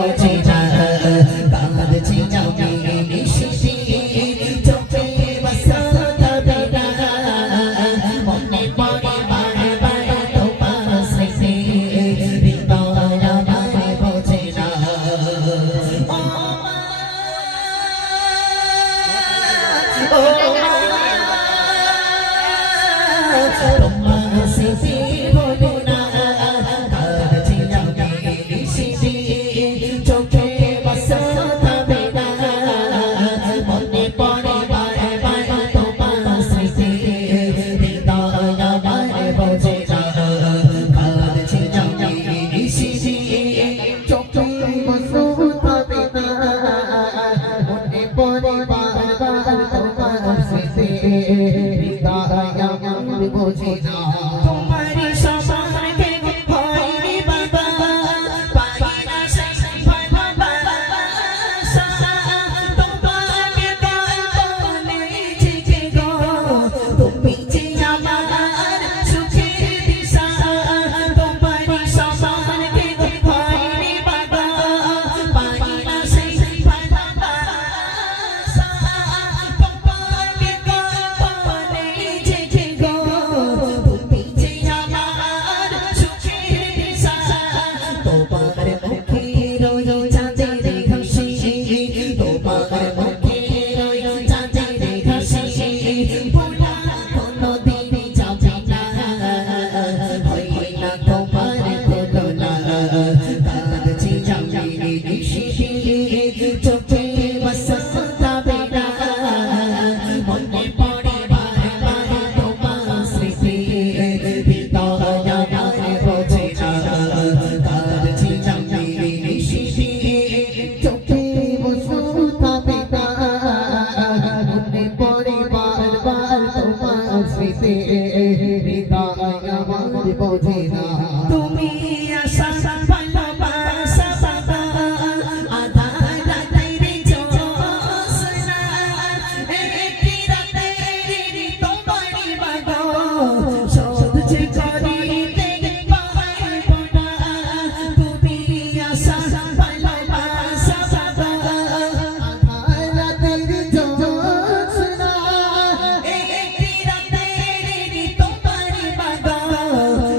বোঝে না কাঁদছি আমি নিশিতে চোখে বাসনা বেদনা মনে পড়ে বারে বারে তোমার স্মৃতি হৃদয় আমার বোঝে না তোমার স্মৃতি বলো না কাঁদছি আমি নিশিতে চোখে বাসনা বেদনা মনে পড়ে বারে বারে তোমার স্মৃতি হৃদয় আমার বোঝে না কাঁদছি আমি নিশিতে চোখে বাসনা বেদনা মনে পড়ে বারে বারে তোমার স্মৃতি হৃদয় আমার বোঝে না তোমারি সমানকে হয়নি বাবা পাইনা সেই ভালোবাসা তোমাকে বলে যে গো তুমি যে আমার সুখের দিশা তোমারি সমানকে হয়নি বাবা পাইনা সেই ভালোবাসা তোমাকে বলে যে গো তুমি যে আমার সুখের দিশা তোমার মুখে রইল চাঁদের হাসি তোমার মুখে রইল চাঁদের হাসি ভোলা কোনোদিন যাবে না হয় না তোমার তুলনা কাঁদছি আমি নিশিতে চোখে বাসনা বেদনা মনে পড়ে বারে বারে তোমার স্মৃতি হৃদয় আমার বোঝে না কাঁদছি আমি নিশিতে চোখে বাসনা বেদনা মনে পড়ে বারে বারে তোমার স্মৃতি হৃদয় আমার বোঝে না তুমি আশা ভালোবাসা বাবা আধা রাতের জ্যোৎস্না একটি রাতের তোমারই বাগো শোধ যে করিতে পারবো না তুমি আশা ভালোবাসা বাবা আধা রাতের জ্যোৎস্না একটি রাতের তোমারই বাগো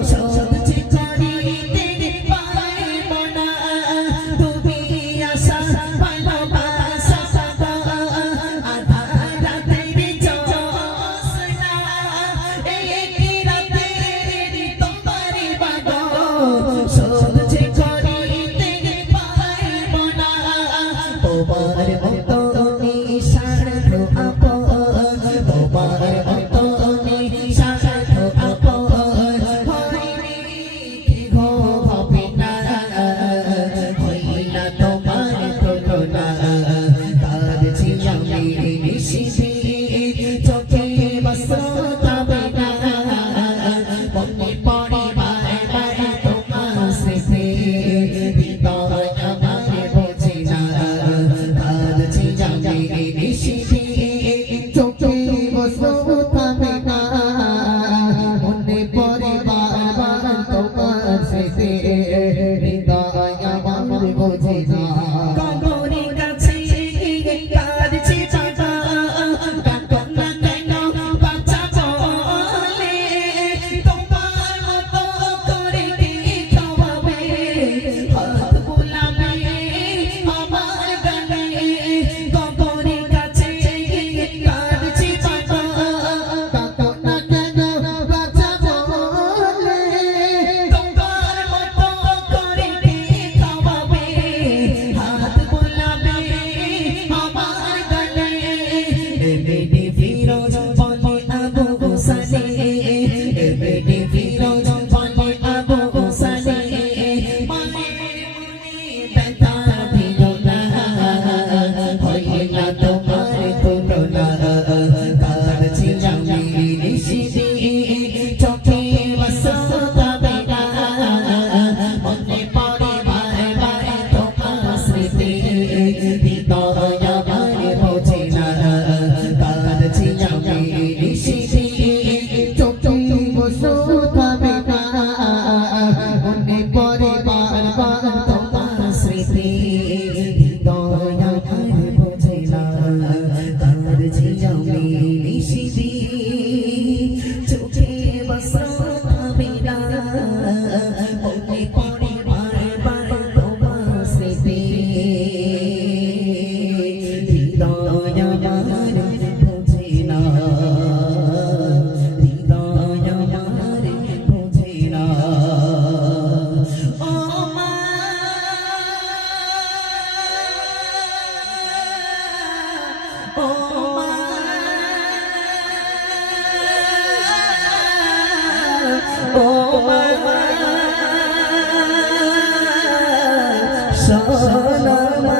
শোধ যে করিতে পারবো না তুমি আশা ভালোবাসা বাবা আধা রাতের জ্যোৎস্না একটি রাতের তোমারই বাগো শোধ যে করিতে পারবো না তোমার মতো নিঃস্বার্থ আপন তোমার মতো নিঃস্বার্থ আপন হয়নি কি গো হবে না হয় না তোমার তুলনা কাঁদছি আমি নিশিতে চোখে বাসনা বেদনা মনে পড়ে বারে বারে তোমার স্মৃতি হৃদয় আমার বোঝে না কাঁদছি আমি নিশিতে চোখে বাসনা বেদনা মনে পড়ে বারে বারে তোমার স্মৃতি হৃদয় আমার বোঝে না কবরের কাছে কাঁদছি বাবা কাঁদো না কেন বাচ্চা বলে তোমার মতো করে কে খাওয়াবে হাত বুলাবে আমার গানে কবরের কাছে কাঁদছি বাবা কাঁদো না কেন বাচ্চা বলে তোমার মতো করে কে খাওয়াবে হৃদয় আমার বোঝে না কাঁদছি আমি নিশিদি চোখে বসবে না মনে পড়ে বারবার তোমার স্মৃতি হৃদয় আমার বোঝে না হৃদয় আমার বোঝে না ও মা ও মা ও মা সোনা মা